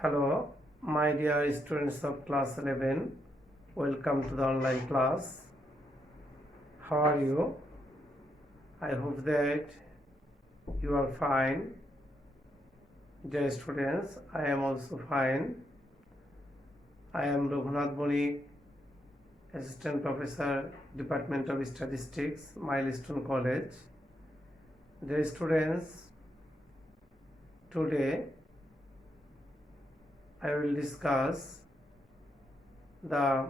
Hello, my dear students of class 11. Welcome to the online class. How are you? I hope that you are fine. Dear students, I am also fine. I am Raghunath Bonik, Assistant Professor, Department of Statistics, Milestone College. Dear students, today I will discuss the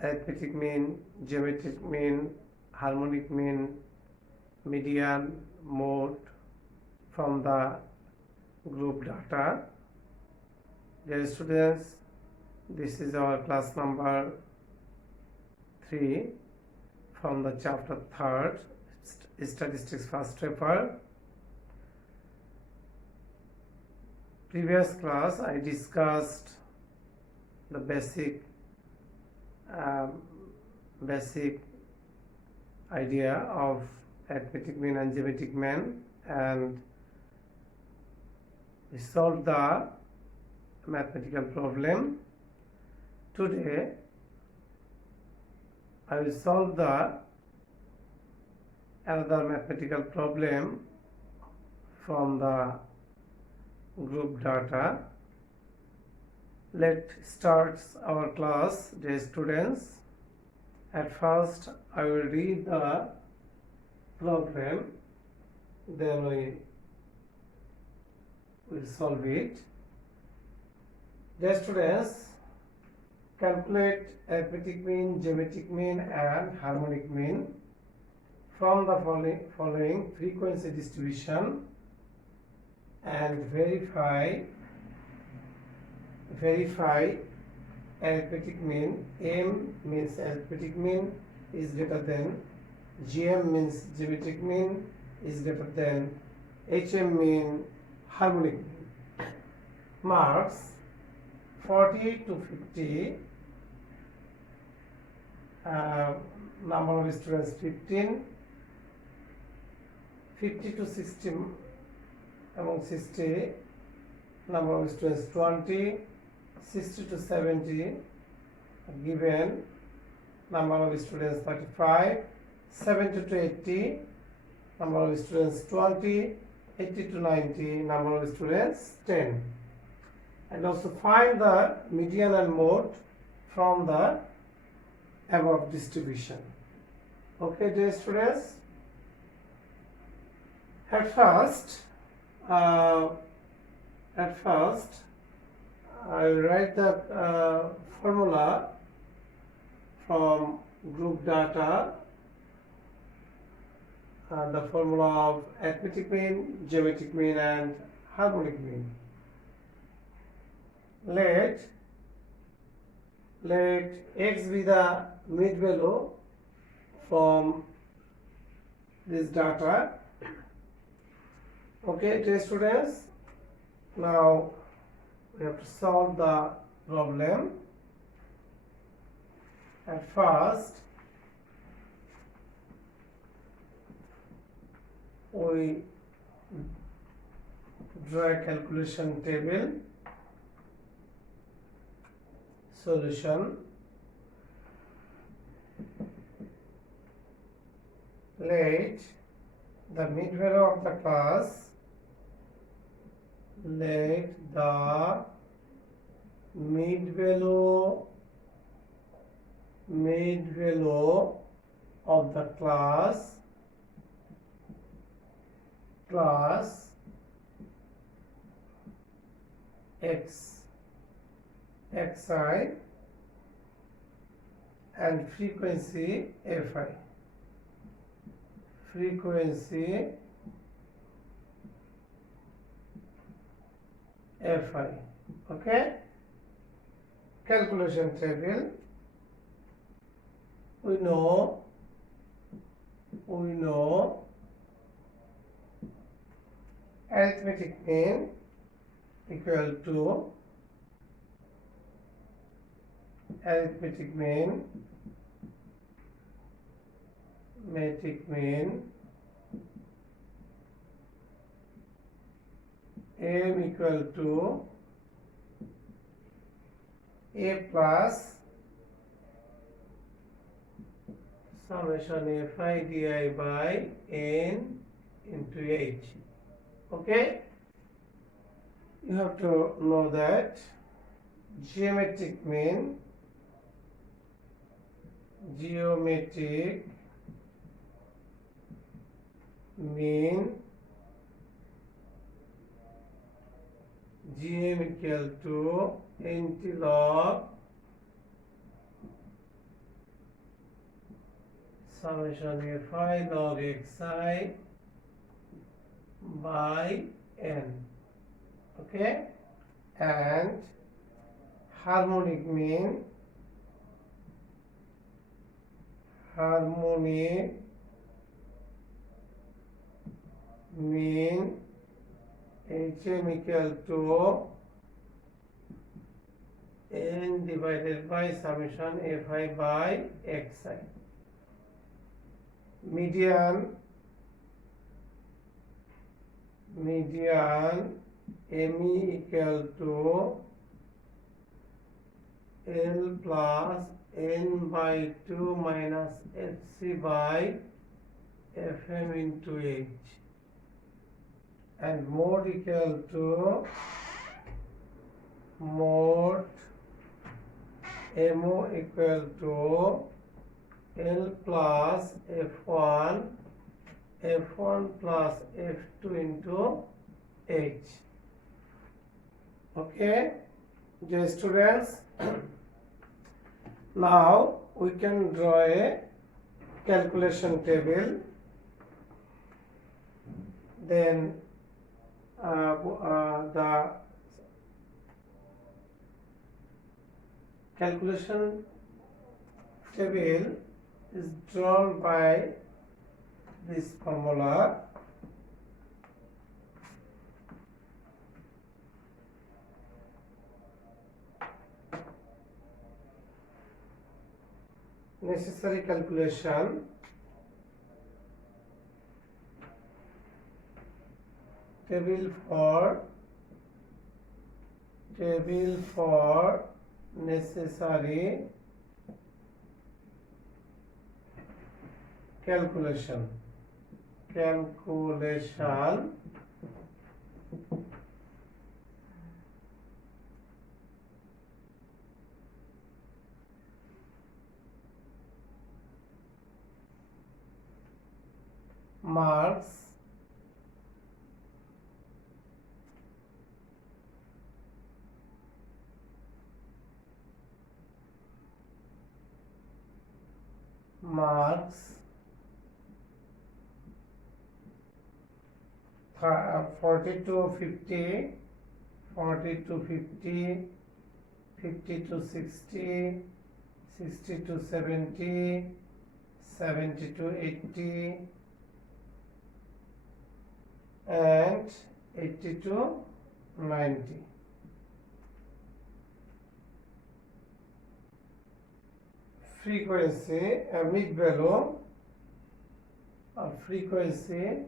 arithmetic mean, geometric mean, harmonic mean, median, mode from the group data. Dear students, this is our class number 3 from the chapter 3rd, Statistics first paper. Previous class I discussed the basic idea of arithmetic mean and geometric mean, and we solved the mathematical problem. Today I will solve another mathematical problem from the group data. Let's start our class, dear students. At first I will read the problem, then we will solve it. Dear students, calculate arithmetic mean, geometric mean and harmonic mean from the following frequency distribution and verify arithmetic mean. M means arithmetic mean is greater than, GM means geometric mean is greater than, HM mean harmonic mean. Marks 40 to 50, number of students 15, 50 to 60 among 60, number of students 20, 60 to 70 given, number of students 35, 70 to 80, number of students 20, 80 to 90, number of students 10. And also find the median and mode from the above distribution. Okay, dear students, at first I will write the formula from group data, the formula of arithmetic mean, geometric mean and harmonic mean. Let x be the mid value from this data. Okay, dear students, now we have to solve the problem. At first we draw a calculation table. Solution. Let the mid value of the class, let the mid value of the class xi and frequency fi. Okay, calculation table. We know arithmetic mean equal to arithmetic mean m equal to a plus summation fi di by n into h. Okay, you have to know that geometric mean gm equal to nt log summation fi log xi by n. Okay, and harmonic mean hm equal to n divided by summation fi by xi. Median me equal to L plus n by 2 minus fc by fm into h, and mode equal to mode mo equal to L plus f1 plus f2 into h. Okay, dear students, now we can draw a calculation table. Then the calculation table is drawn by this formula. Necessary calculation table for necessary calculation marks marks 40 to 50, 40 to 50, 50 to 60, 60 to 70, 70 to 80, and 80 to 90. Frequency, mid value of frequency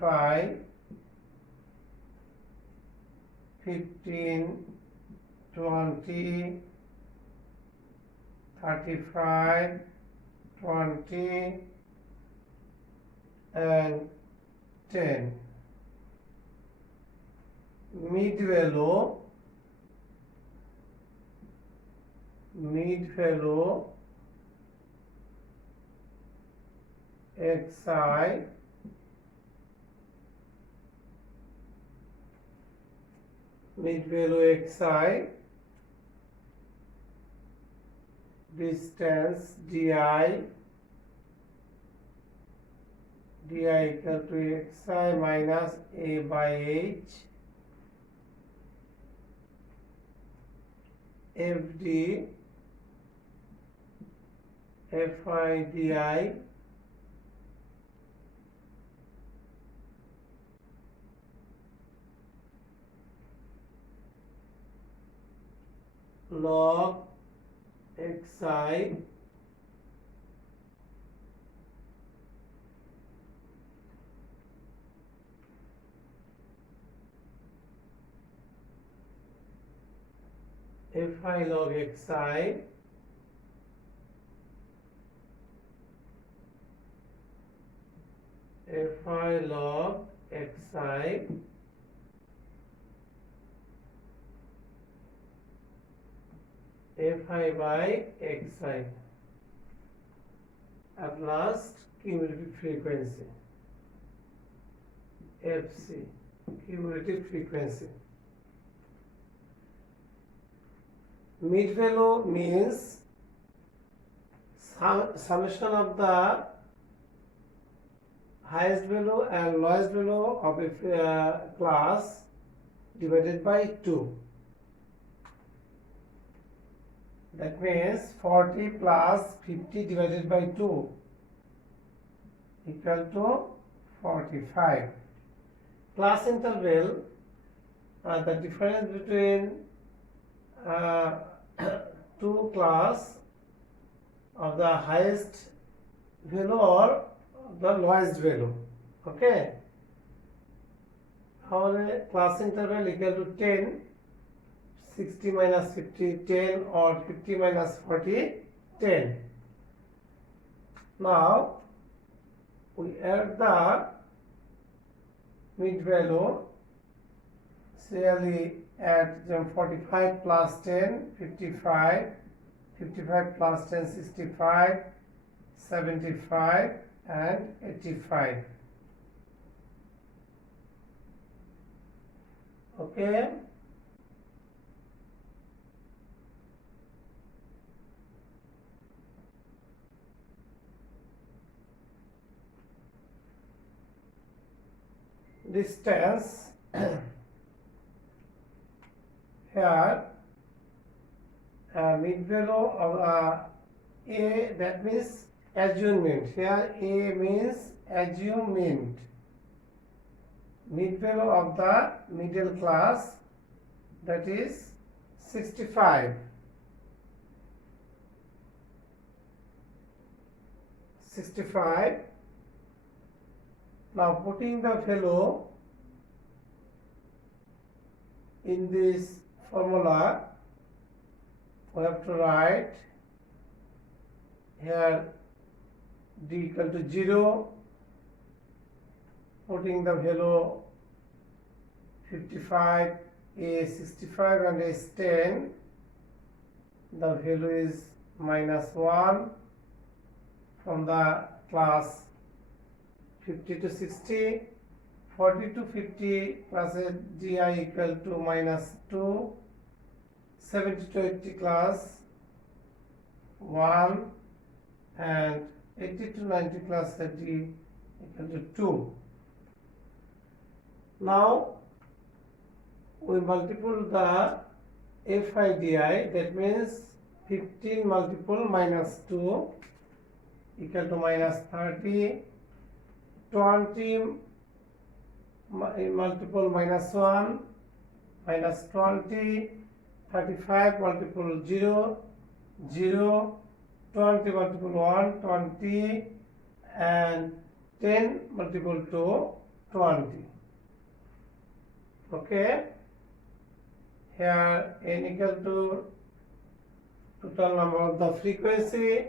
fi 15, 20, 35, 20, and 10. Mid value xi distance di equal to xi minus a by h, fd fi di log xi fi log xi fi log xi fi by xi. At last, cumulative frequency fc, cumulative frequency. Mid value means summation of the highest value and lowest value of a class divided by 2. That means 40 plus 50 divided by 2 equal to 45. Class interval, the difference between two class of the highest value or the lowest value. Okay. Our class interval equal to 10, 60 minus 50, 10, or 50 minus 40, 10. Now we add the mid value. Really add 45 plus 10, 55, 55 plus 10, 65, 75, and 85. Okay. Distance here mid value of A, that means assumed. Here A means assumed. Mid value of the middle class, that is 65. 65. Now putting the value in this formula, we have to write here d equal to 0, putting the value 55, a 65 and a 10, the value is minus 1 from the class 50 to 60, 40 to 50 plus a di equal to minus 2, 70 to 80 class 1, and 80 to 90 class a d equal to 2. Now we multiply the fi di, that means 15 multiple minus 2 equal to minus 30, 20 multiple minus 1 minus 20, 35 multiple 0, 0, 20 multiple 1, 20, and 10 multiple 2, 20. Okay. Here n equal to total number of the frequency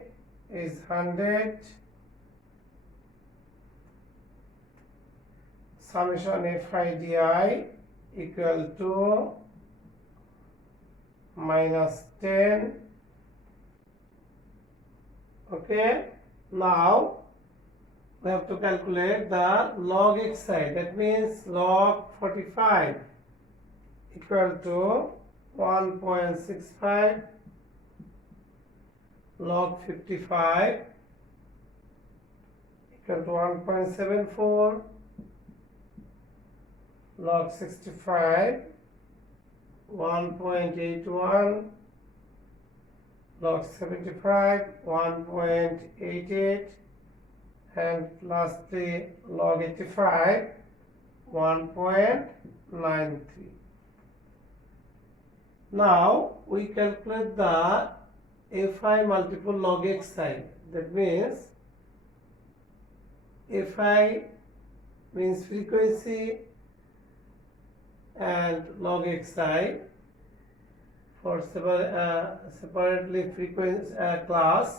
is 100. Summation fi di equal to minus 10. Okay. Now we have to calculate the log xi, that means log 45 equal to 1.65, log 55 equal to 1.74, log 65 1.81, log 75 1.88, and lastly log 85 1.93. Now we calculate the fi multiple log xi, that means fi means frequency and log xi. for separately frequency class.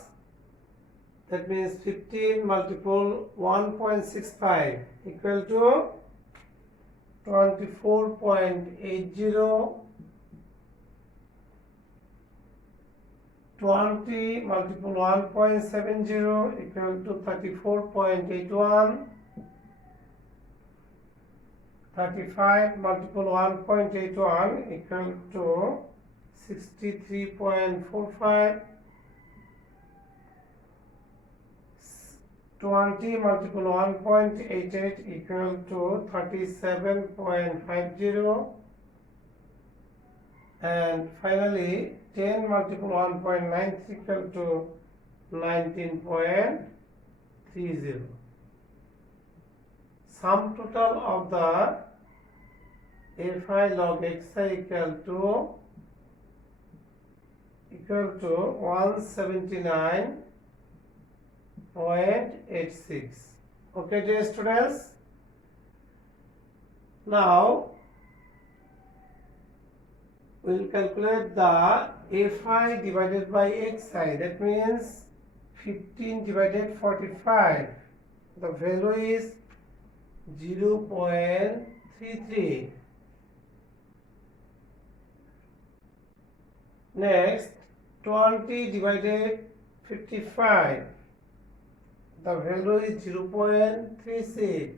That means 15 multiple 1.65 equal to 24.80. 20 multiple 1.70 equal to 34.81. 35 multiple 1.81 equal to 63.45. 20 multiple 1.88 equal to 37.50. And finally 10 multiple 1.93 equal to 19.30. Sum total of the fi log xi equal to 179.86. Okay, dear students. Now we will calculate the fi divided by xi. That means 15 divided 45. The value is 0.33. Next, 20 divided 55. The value is 0.36.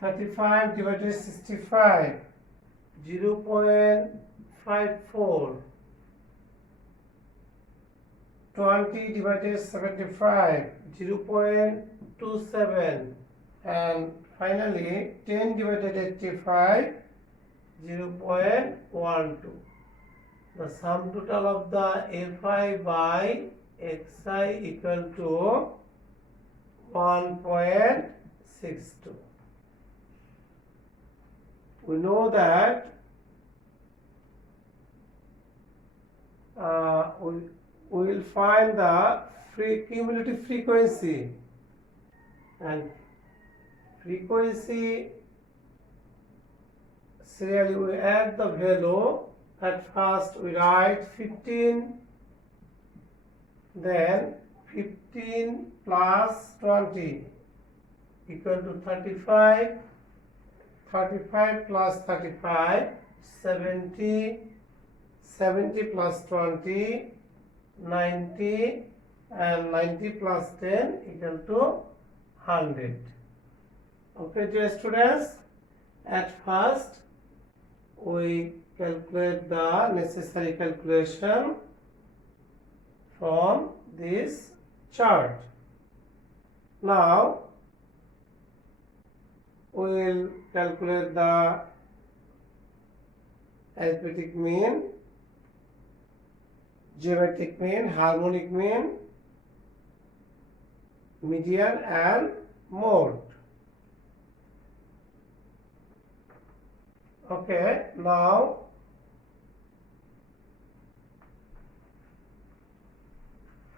35 divided 65. 0.54. 20 divided 75. 0.27. And finally 10 divided 85. 0.12. The sum total of the fi by xi equal to 1.62. We know that we will find the cumulative frequency, and frequency serially we add the value. At first we write 15, then 15 plus 20 equal to 35, 35 plus 35, 70, 70 plus 20, 90, and 90 plus 10 equal to 100. Okay, dear students, at first we calculate the necessary calculation from this chart. Now we will calculate the arithmetic mean, geometric mean, harmonic mean, median, and mode. Okay, now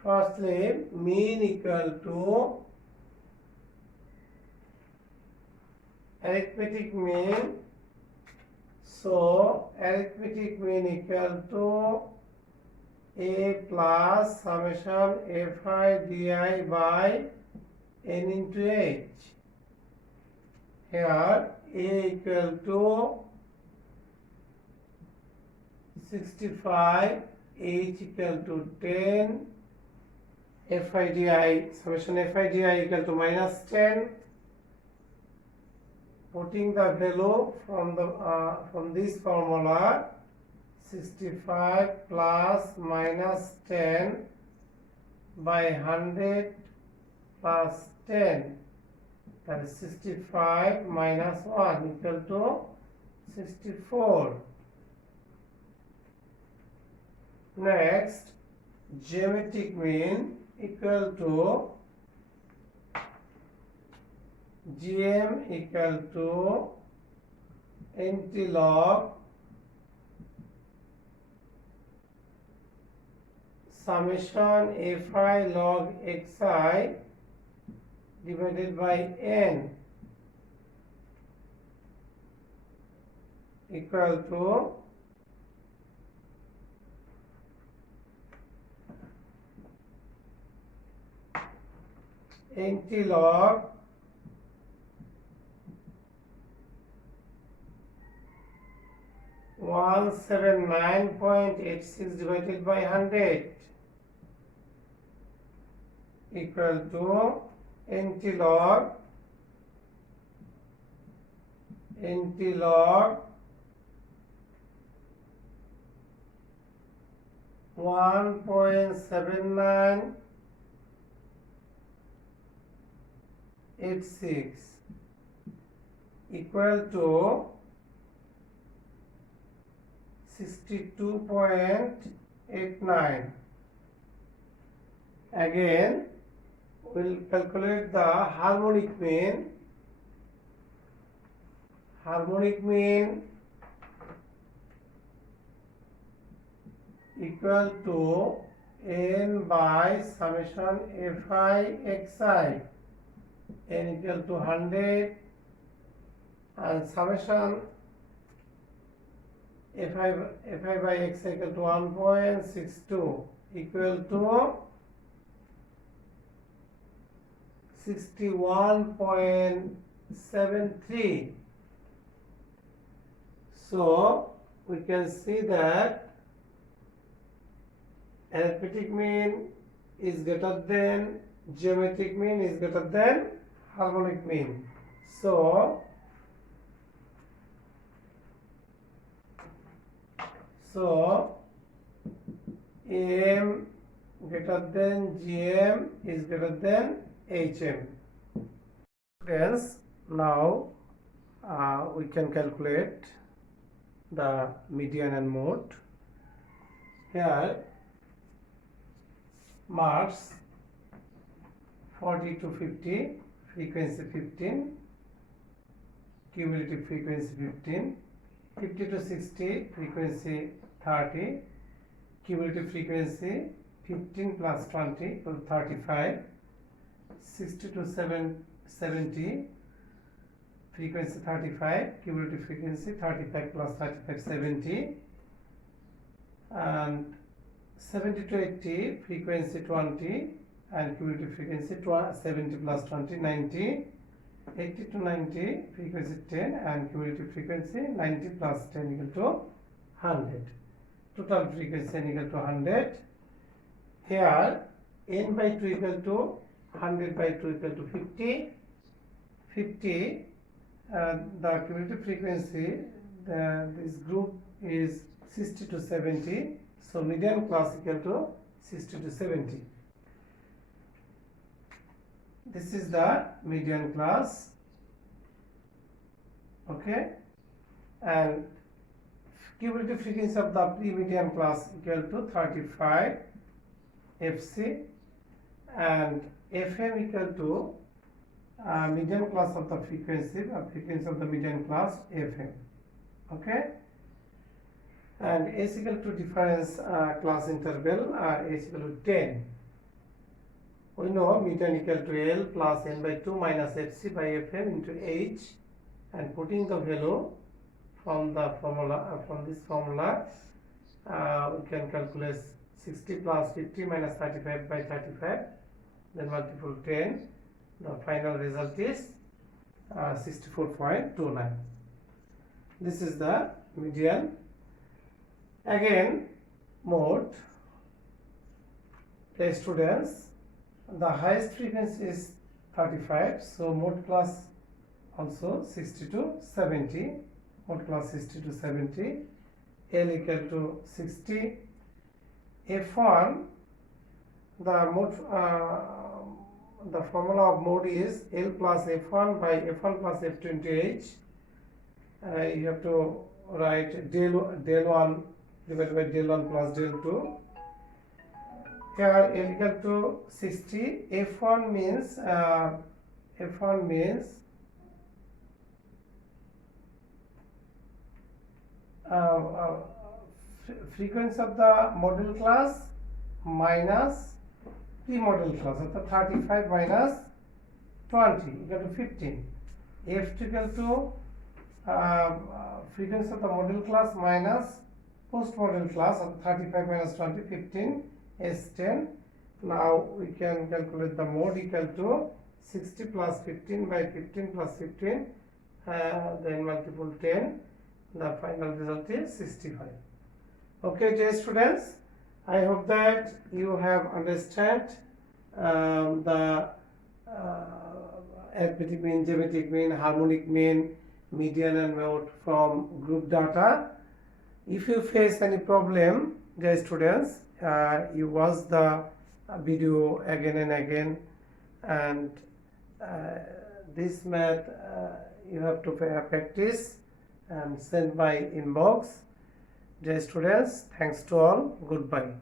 firstly mean equal to arithmetic mean. So arithmetic mean equal to a plus summation fi di by n into h. Here a equal to 65, h equal to 10, fi di, summation fi di equal to minus 10. Putting the value from this formula, 65 plus minus 10 by 100 plus 10, that is 65 minus 1 equal to 64. Next, geometric mean equal to gm equal to nt log summation fi log xi divided by n equal to NT log 179.86 divided by 100 equal to NT log 1.7986 equal to 62.89. Again, we'll calculate the harmonic mean. Harmonic mean equal to n by summation fi xi, n equal to 100 and summation fi by x equal to 1.62 equal to 61.73. So we can see that arithmetic mean is greater than geometric mean is greater than harmonic mean. So M greater than GM is greater than HM. Friends, now we can calculate the median and mode. Here marks 40 to 50, frequency 15, cumulative frequency 15, 50 to 60, frequency 30, cumulative frequency 15 plus 20 equal to 35, 60 to 70, frequency 35, cumulative frequency 35 plus 35, 70, and 70 to 80, frequency 20, and cumulative frequency 70 plus 20, 90, 80 to 90, frequency 10, and cumulative frequency 90 plus 10 equal to 100. Total frequency n equal to 100. Here n by 2 equal to 100 by 2 equal to 50. 50, the cumulative frequency, this group is 60 to 70. So median class equal to 60 to 70. This is the median class. Okay, and cumulative frequency of the pre-median class equal to 35 FC, and FM equal to median class of the frequency of the median class FM. Okay, and S equal to difference class interval S equal to 10. We know median equal to L plus n by 2 minus FC by FM into H, and putting the value from the formula, from this formula, we can calculate 60 plus 50 minus 35 by 35, then multiple 10. The final result is 64.29. This is the median. Again, mode. The students, the highest frequency is 35, so mode class also 60 to 70. Mode class 60 to 70. L equal to 60. F1, the mode, the formula of mode is L plus F1 by F1 plus F2 into H. You have to write del 1 divided by del 1 plus del 2. Here L equal to 60. F1 means frequency of the model class minus pre-model class, of the 35 minus 20 equal to 15. F equal to frequency of the model class minus post model class of 35 minus 20 15 is 10. Now we can calculate the mode equal to 60 plus 15 by 15 plus 15 then multiple 10. The final result is 65. Okay, dear students, I hope that you have understand the arithmetic mean, geometric mean, harmonic mean, median and mode from group data. If you face any problem, dear students, you watch the video again and again, and this math you have to practice and send by inbox. Dear students, thanks to all. Goodbye.